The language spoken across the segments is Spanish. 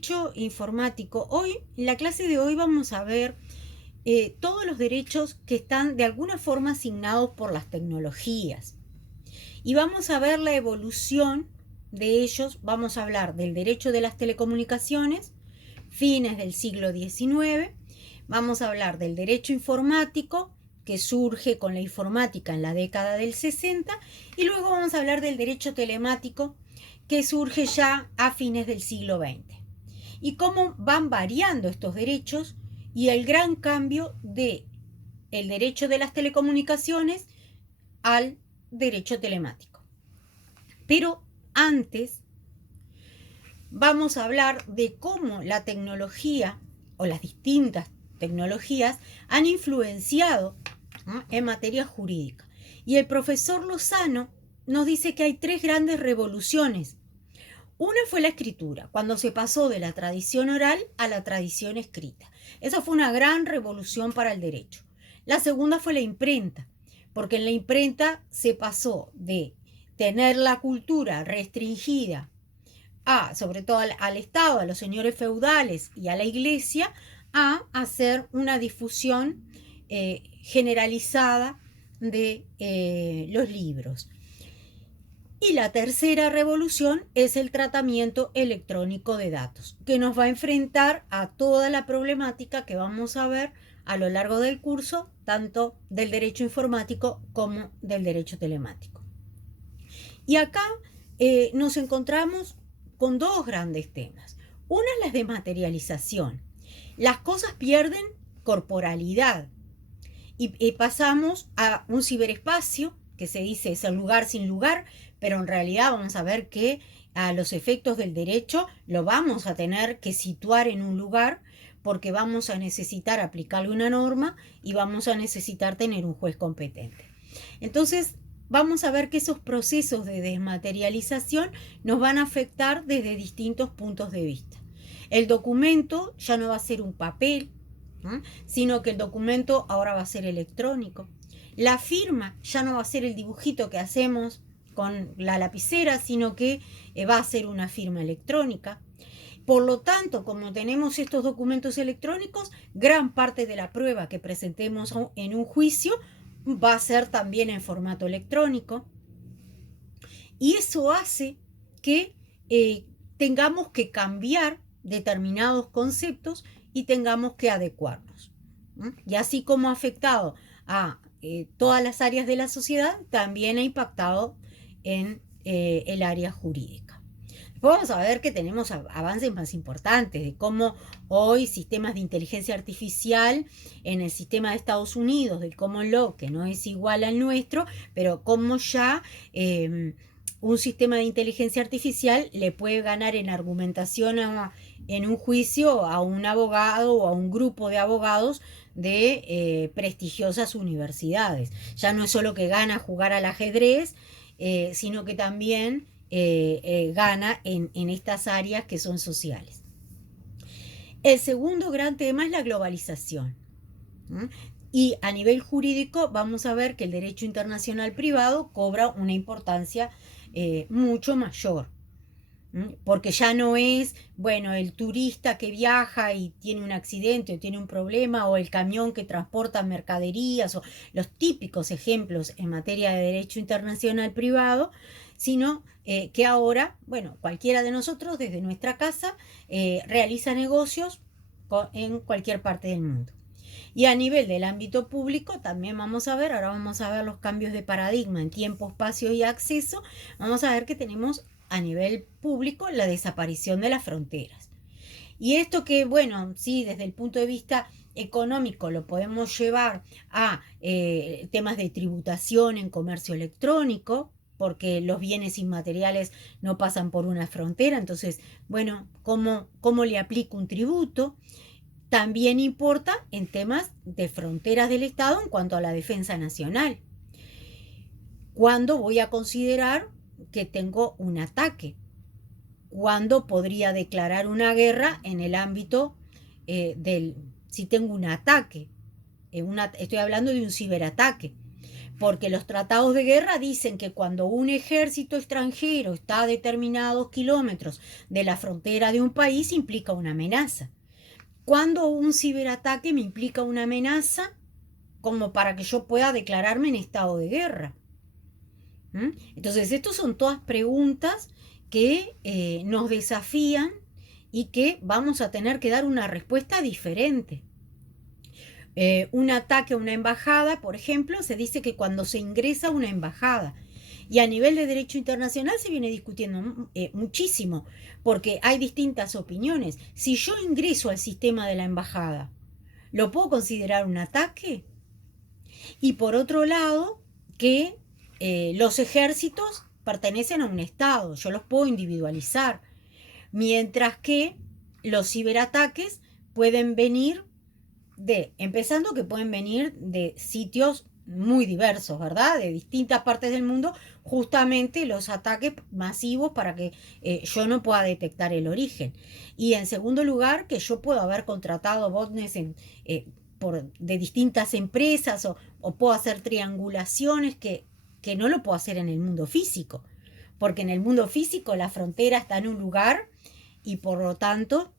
derecho informático. Hoy, en la clase de hoy vamos a ver todos los derechos que están de alguna forma asignados por las tecnologías. Y vamos a ver la evolución de ellos. Vamos a hablar del derecho de las telecomunicaciones, fines del siglo XIX. Vamos a hablar del derecho informático, que surge con la informática en la década del 60. Y luego vamos a hablar del derecho telemático, que surge ya a fines del siglo XX. Y cómo van variando estos derechos y el gran cambio de el derecho de las telecomunicaciones al derecho telemático. Pero antes vamos a hablar de cómo la tecnología o las distintas tecnologías han influenciado, ¿no?, en materia jurídica. Y el profesor Lozano nos dice que hay tres grandes revoluciones. Una fue la escritura, cuando se pasó de la tradición oral a la tradición escrita. Esa fue una gran revolución para el derecho. La segunda fue la imprenta, porque en la imprenta se pasó de tener la cultura restringida sobre todo al Estado, a los señores feudales y a la Iglesia, a hacer una difusión generalizada de los libros. Y la tercera revolución es el tratamiento electrónico de datos, que nos va a enfrentar a toda la problemática que vamos a ver a lo largo del curso, tanto del derecho informático como del derecho telemático. Y acá nos encontramos con dos grandes temas. Una es la desmaterialización. Las cosas pierden corporalidad y pasamos a un ciberespacio, que se dice es el lugar sin lugar, pero en realidad vamos a ver que a los efectos del derecho lo vamos a tener que situar en un lugar, porque vamos a necesitar aplicarle una norma y vamos a necesitar tener un juez competente. Entonces, vamos a ver que esos procesos de desmaterialización nos van a afectar desde distintos puntos de vista. El documento ya no va a ser un papel, ¿no?, sino que el documento ahora va a ser electrónico. La firma ya no va a ser el dibujito que hacemos con la lapicera, sino que va a ser una firma electrónica. Por lo tanto, como tenemos estos documentos electrónicos, gran parte de la prueba que presentemos en un juicio va a ser también en formato electrónico. Y eso hace que tengamos que cambiar determinados conceptos y tengamos que adecuarnos. Y así como ha afectado a todas las áreas de la sociedad, también ha impactado en el área jurídica. Después vamos a ver que tenemos avances más importantes de cómo hoy sistemas de inteligencia artificial en el sistema de Estados Unidos, del common law, que no es igual al nuestro, pero cómo ya un sistema de inteligencia artificial le puede ganar en argumentación en un juicio a un abogado o a un grupo de abogados de prestigiosas universidades. Ya no es solo que gana jugar al ajedrez, sino que también gana en estas áreas que son sociales. El segundo gran tema es la globalización. Y a nivel jurídico vamos a ver que el derecho internacional privado cobra una importancia mucho mayor. Porque ya no es, bueno, el turista que viaja y tiene un accidente o tiene un problema, o el camión que transporta mercaderías, o los típicos ejemplos en materia de derecho internacional privado, sino que ahora, bueno, cualquiera de nosotros desde nuestra casa realiza negocios en cualquier parte del mundo. Y a nivel del ámbito público también vamos a ver, ahora vamos a ver los cambios de paradigma en tiempo, espacio y acceso. Vamos a ver que tenemos a nivel público la desaparición de las fronteras. Y esto que, bueno, sí, desde el punto de vista económico lo podemos llevar a temas de tributación en comercio electrónico, porque los bienes inmateriales no pasan por una frontera. Entonces, bueno, ¿cómo le aplico un tributo? También importa en temas de fronteras del Estado en cuanto a la defensa nacional. ¿Cuándo voy a considerar que tengo un ataque? ¿Cuándo podría declarar una guerra en el ámbito si tengo un ataque? Estoy hablando de un ciberataque. porque los tratados de guerra dicen que cuando un ejército extranjero está a determinados kilómetros de la frontera de un país implica una amenaza. Cuando un ciberataque me implica una amenaza como para que yo pueda declararme en estado de guerra. Entonces, estas son todas preguntas que nos desafían y que vamos a tener que dar una respuesta diferente. Un ataque a una embajada, por ejemplo, se dice que cuando se ingresa a una embajada, y a nivel de derecho internacional se viene discutiendo muchísimo, porque hay distintas opiniones. Si yo ingreso al sistema de la embajada, ¿lo puedo considerar un ataque? Y por otro lado, que los ejércitos pertenecen a un Estado, yo los puedo individualizar, mientras que los ciberataques pueden venir empezando que pueden venir de sitios muy diversos, ¿verdad? De distintas partes del mundo, justamente los ataques masivos para que yo no pueda detectar el origen. Y en segundo lugar, que yo puedo haber contratado botnets de distintas empresas o puedo hacer triangulaciones que no lo puedo hacer en el mundo físico, porque en el mundo físico la frontera está en un lugar y por lo tanto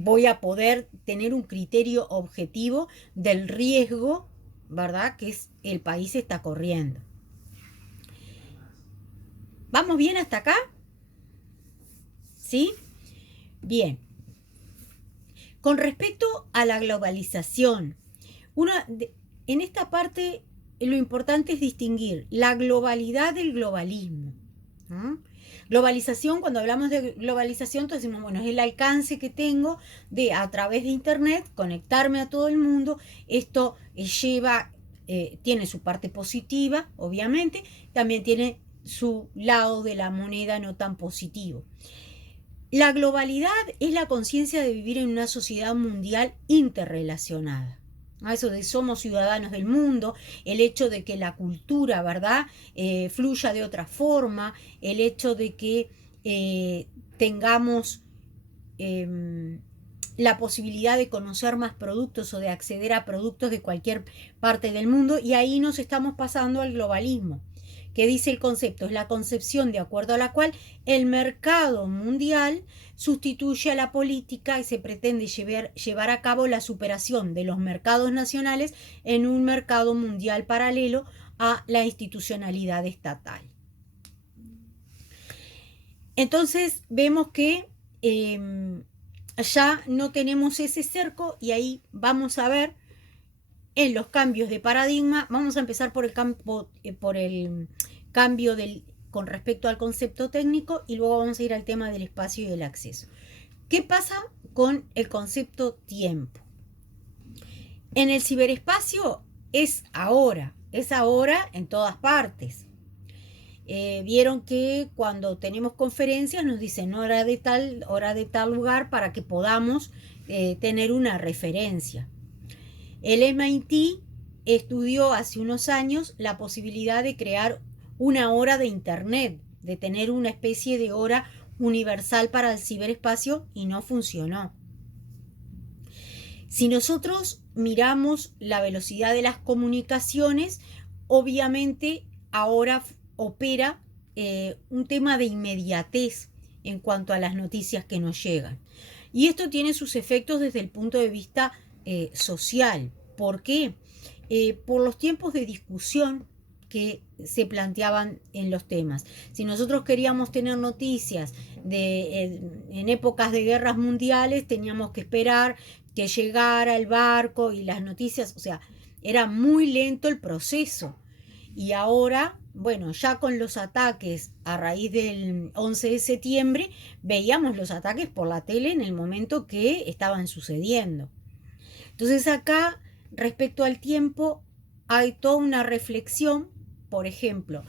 voy a poder tener un criterio objetivo del riesgo, ¿verdad?, que el país está corriendo. ¿Vamos bien hasta acá? ¿Sí? Bien. Con respecto a la globalización, en esta parte lo importante es distinguir la globalidad del globalismo. Globalización, cuando hablamos de globalización, entonces decimos, bueno, es el alcance que tengo de a través de Internet conectarme a todo el mundo. Esto tiene su parte positiva, obviamente, también tiene su lado de la moneda no tan positivo. La globalidad es la conciencia de vivir en una sociedad mundial interrelacionada. A eso de somos ciudadanos del mundo, el hecho de que la cultura, ¿verdad?, fluya de otra forma, el hecho de que tengamos la posibilidad de conocer más productos o de acceder a productos de cualquier parte del mundo, y ahí nos estamos pasando al globalismo, que dice el concepto, es la concepción de acuerdo a la cual el mercado mundial sustituye a la política y se pretende llevar a cabo la superación de los mercados nacionales en un mercado mundial paralelo a la institucionalidad estatal. Entonces vemos que ya no tenemos ese cerco y ahí vamos a ver en los cambios de paradigma. Vamos a empezar por el cambio con respecto al concepto técnico y luego vamos a ir al tema del espacio y del acceso. ¿Qué pasa con el concepto tiempo? En el ciberespacio es ahora en todas partes. Vieron que cuando tenemos conferencias nos dicen hora de tal lugar para que podamos tener una referencia. El MIT estudió hace unos años la posibilidad de crear una hora de Internet, de tener una especie de hora universal para el ciberespacio y no funcionó. Si nosotros miramos la velocidad de las comunicaciones, obviamente ahora opera un tema de inmediatez en cuanto a las noticias que nos llegan. Y esto tiene sus efectos desde el punto de vista social. ¿Por qué? Por los tiempos de discusión que se planteaban en los temas. Si nosotros queríamos tener noticias en épocas de guerras mundiales, teníamos que esperar que llegara el barco y las noticias, o sea, era muy lento el proceso. Y ahora, bueno, ya con los ataques a raíz del 11 de septiembre, veíamos los ataques por la tele en el momento que estaban sucediendo. Entonces acá, respecto al tiempo, hay toda una reflexión. Por ejemplo,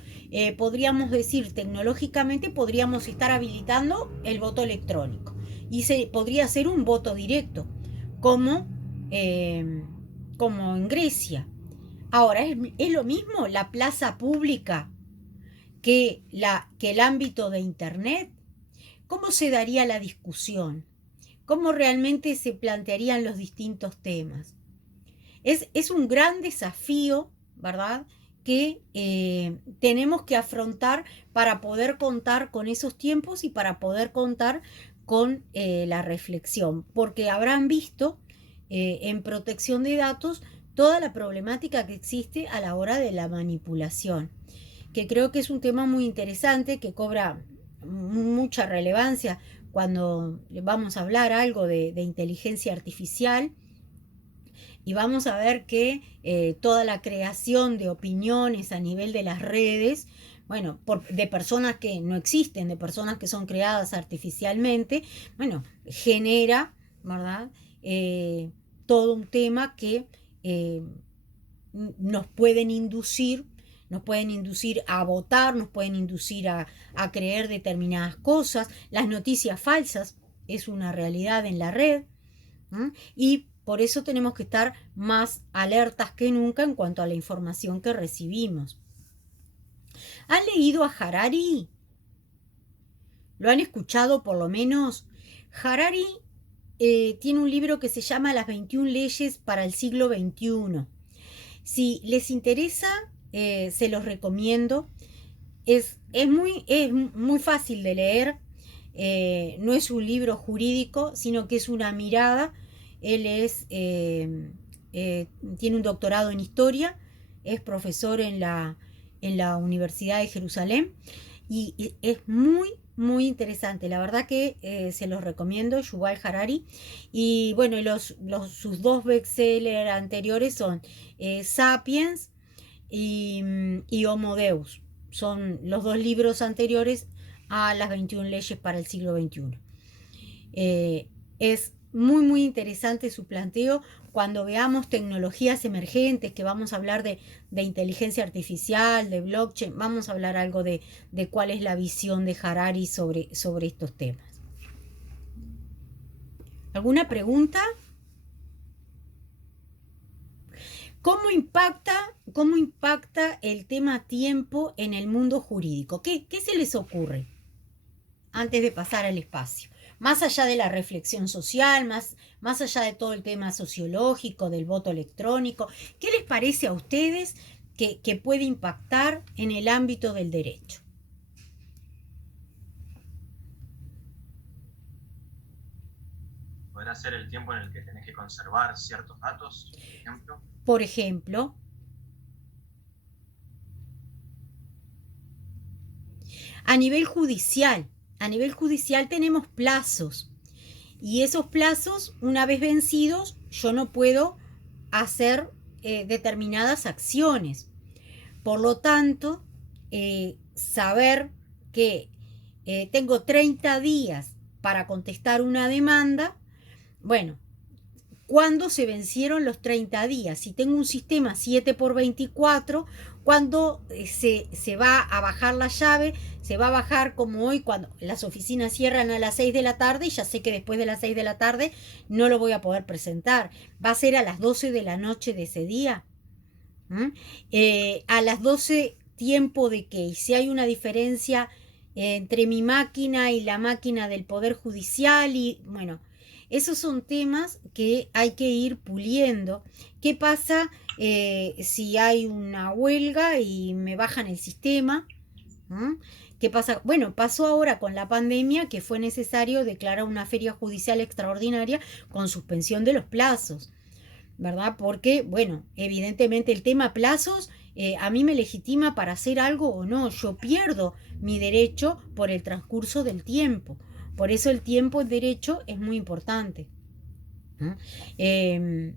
podríamos decir, tecnológicamente podríamos estar habilitando el voto electrónico y podría ser un voto directo, como en Grecia. Ahora, ¿es lo mismo la plaza pública que el ámbito de Internet? ¿Cómo se daría la discusión? ¿Cómo realmente se plantearían los distintos temas? es un gran desafío, ¿verdad? Que tenemos que afrontar para poder contar con esos tiempos y para poder contar con la reflexión, porque habrán visto en protección de datos toda la problemática que existe a la hora de la manipulación, que creo que es un tema muy interesante, que cobra mucha relevancia cuando vamos a hablar algo de inteligencia artificial, y vamos a ver que toda la creación de opiniones a nivel de las redes, bueno, de personas que no existen, de personas que son creadas artificialmente, bueno, genera, ¿verdad? Todo un tema que eh, nos pueden inducir, nos pueden inducir a votar, nos pueden inducir a creer determinadas cosas. Las noticias falsas es una realidad en la red. Y por eso tenemos que estar más alertas que nunca en cuanto a la información que recibimos. ¿Han leído a Harari? ¿Lo han escuchado por lo menos? Harari tiene un libro que se llama Las 21 leyes para el siglo XXI. Si les interesa, se los recomiendo. Es muy fácil de leer. No es un libro jurídico, sino que es una mirada. Él tiene un doctorado en historia, es profesor en la Universidad de Jerusalén, y es muy interesante. La verdad que se los recomiendo, Yuval Harari. Y bueno, sus dos bestsellers anteriores son Sapiens y Homo Deus. Son los dos libros anteriores a las 21 leyes para el siglo XXI. Es muy interesante su planteo. Cuando veamos tecnologías emergentes, que vamos a hablar de inteligencia artificial, de blockchain, vamos a hablar algo de cuál es la visión de Harari sobre estos temas. ¿Alguna pregunta? ¿Cómo impacta el tema tiempo en el mundo jurídico? ¿Qué se les ocurre antes de pasar al espacio? Más allá de la reflexión social, más allá de todo el tema sociológico, del voto electrónico, ¿qué les parece a ustedes que puede impactar en el ámbito del derecho? ¿Podrá ser el tiempo en el que tenés que conservar ciertos datos, por ejemplo? Por ejemplo, a nivel judicial tenemos plazos. Y esos plazos, una vez vencidos, yo no puedo hacer determinadas acciones. Por lo tanto, saber que tengo 30 días para contestar una demanda, bueno, ¿cuándo se vencieron los 30 días? Si tengo un sistema 7x24, ¿cuándo se va a bajar la llave? Se va a bajar como hoy, cuando las oficinas cierran a las 6 de la tarde, y ya sé que después de las 6 de la tarde no lo voy a poder presentar. Va a ser a las 12 de la noche de ese día. A las 12, ¿tiempo de qué? Y si hay una diferencia entre mi máquina y la máquina del Poder Judicial, y bueno, esos son temas que hay que ir puliendo. ¿Qué pasa si hay una huelga y me bajan el sistema? ¿Qué pasa? Bueno, pasó ahora con la pandemia, que fue necesario declarar una feria judicial extraordinaria con suspensión de los plazos, ¿verdad? Porque, bueno, evidentemente el tema plazos a mí me legitima para hacer algo o no. Yo pierdo mi derecho por el transcurso del tiempo. Por eso el tiempo en derecho es muy importante. Eh,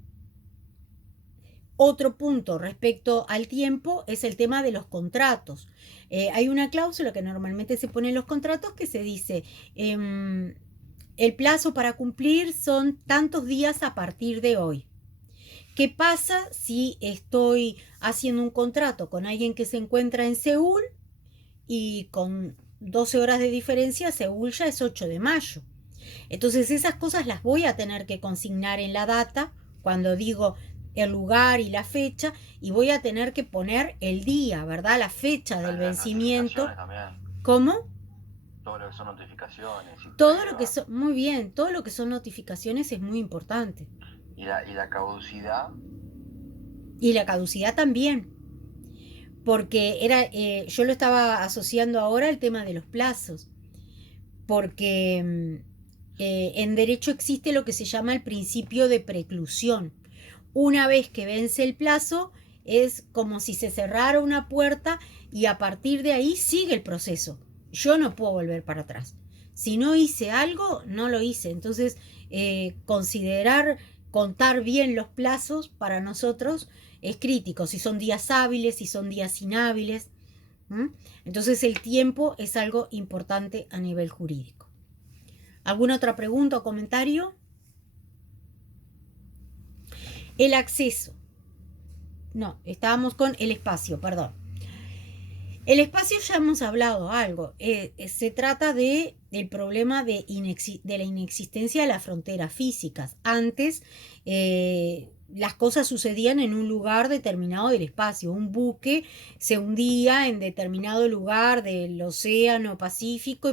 Otro punto respecto al tiempo es el tema de los contratos. Hay una cláusula que normalmente se pone en los contratos que se dice, el plazo para cumplir son tantos días a partir de hoy. ¿Qué pasa si estoy haciendo un contrato con alguien que se encuentra en Seúl y con 12 horas de diferencia Seúl ya es 8 de mayo? Entonces esas cosas las voy a tener que consignar en la data cuando digo el lugar y la fecha, y voy a tener que poner el día, ¿verdad? La fecha del vencimiento. ¿Cómo? Todo lo que son notificaciones y Todo lo que pruebas. son, muy bien, todo lo que son notificaciones es muy importante. Y la caducidad Y la caducidad también, porque yo lo estaba asociando ahora al tema de los plazos, porque en derecho existe lo que se llama el principio de preclusión. Una vez que vence el plazo, es como si se cerrara una puerta y a partir de ahí sigue el proceso. Yo no puedo volver para atrás. Si no hice algo, no lo hice. Entonces, contar bien los plazos para nosotros es crítico. Si son días hábiles, si son días inhábiles. Entonces, el tiempo es algo importante a nivel jurídico. ¿Alguna otra pregunta o comentario? El acceso. No, estábamos con el espacio, perdón. El espacio ya hemos hablado algo. Se trata del problema de la inexistencia de las fronteras físicas. Antes las cosas sucedían en un lugar determinado del espacio. Un buque se hundía en determinado lugar del océano Pacífico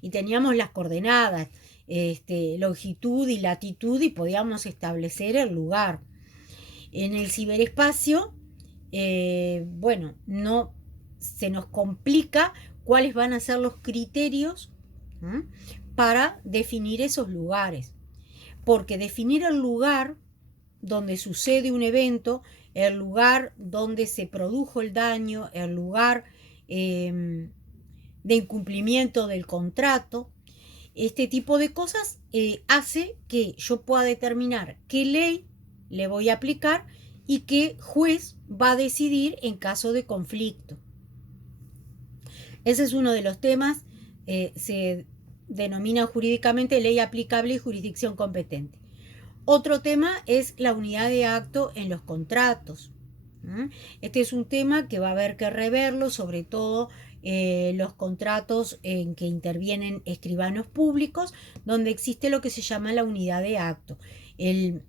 y teníamos las coordenadas, longitud y latitud, y podíamos establecer el lugar. En el ciberespacio, bueno, no se nos complica cuáles van a ser los criterios para definir esos lugares. Porque definir el lugar donde sucede un evento, el lugar donde se produjo el daño, el lugar de incumplimiento del contrato, este tipo de cosas hace que yo pueda determinar qué ley le voy a aplicar y qué juez va a decidir en caso de conflicto. Ese es uno de los temas, se denomina jurídicamente ley aplicable y jurisdicción competente. Otro tema es la unidad de acto en los contratos. Este es un tema que va a haber que reverlo, sobre todo los contratos en que intervienen escribanos públicos, donde existe lo que se llama la unidad de acto. El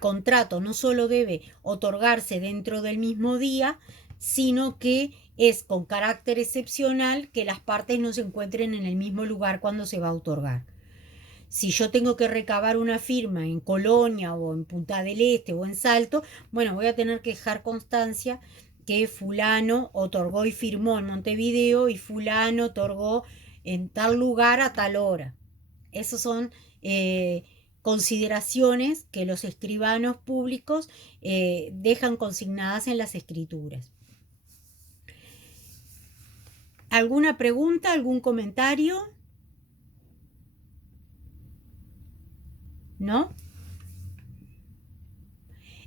contrato no solo debe otorgarse dentro del mismo día, sino que es con carácter excepcional que las partes no se encuentren en el mismo lugar cuando se va a otorgar. Si yo tengo que recabar una firma en Colonia o en Punta del Este o en Salto, bueno, voy a tener que dejar constancia que fulano otorgó y firmó en Montevideo y fulano otorgó en tal lugar a tal hora. Esas son consideraciones que los escribanos públicos dejan consignadas en las escrituras. ¿Alguna pregunta, algún comentario? ¿No?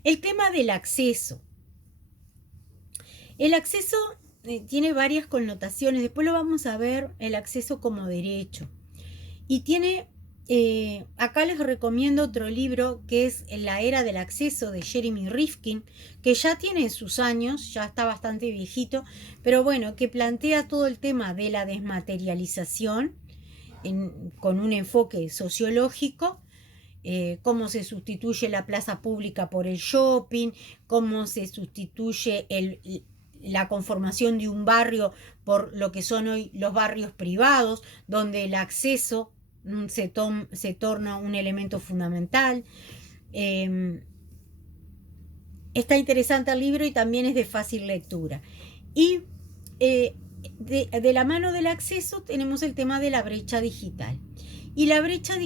El tema del acceso. El acceso tiene varias connotaciones. Después lo vamos a ver, el acceso como derecho. Y tiene, acá les recomiendo otro libro que es La Era del Acceso de Jeremy Rifkin, que ya tiene sus años, ya está bastante viejito, pero bueno, que plantea todo el tema de la desmaterialización con un enfoque sociológico. Cómo se sustituye la plaza pública por el shopping, cómo se sustituye la conformación de un barrio por lo que son hoy los barrios privados, donde el acceso se torna un elemento fundamental. Está interesante el libro y también es de fácil lectura. Y de la mano del acceso tenemos el tema de la brecha digital. Y la brecha digital